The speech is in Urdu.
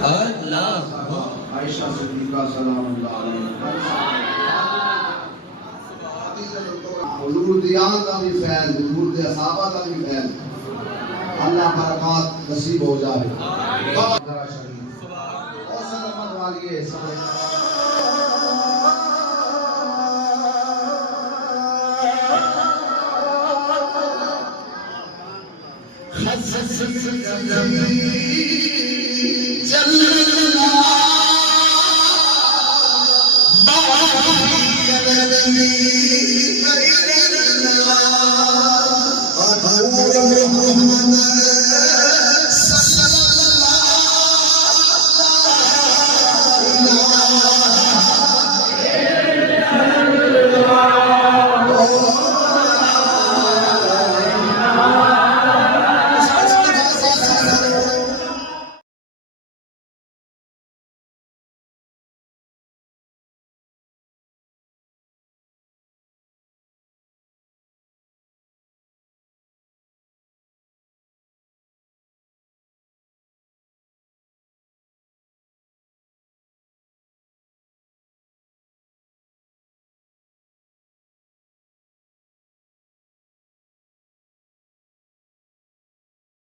عائشہ صدیقہ سلام اللہ علیہ حضور دیان کا بھی فیض، حضور دے صحابہ کا بھی فیض، اللہ برکات نصیب ہو جائے۔ ذرا شریف اور سلامت والیے چلنا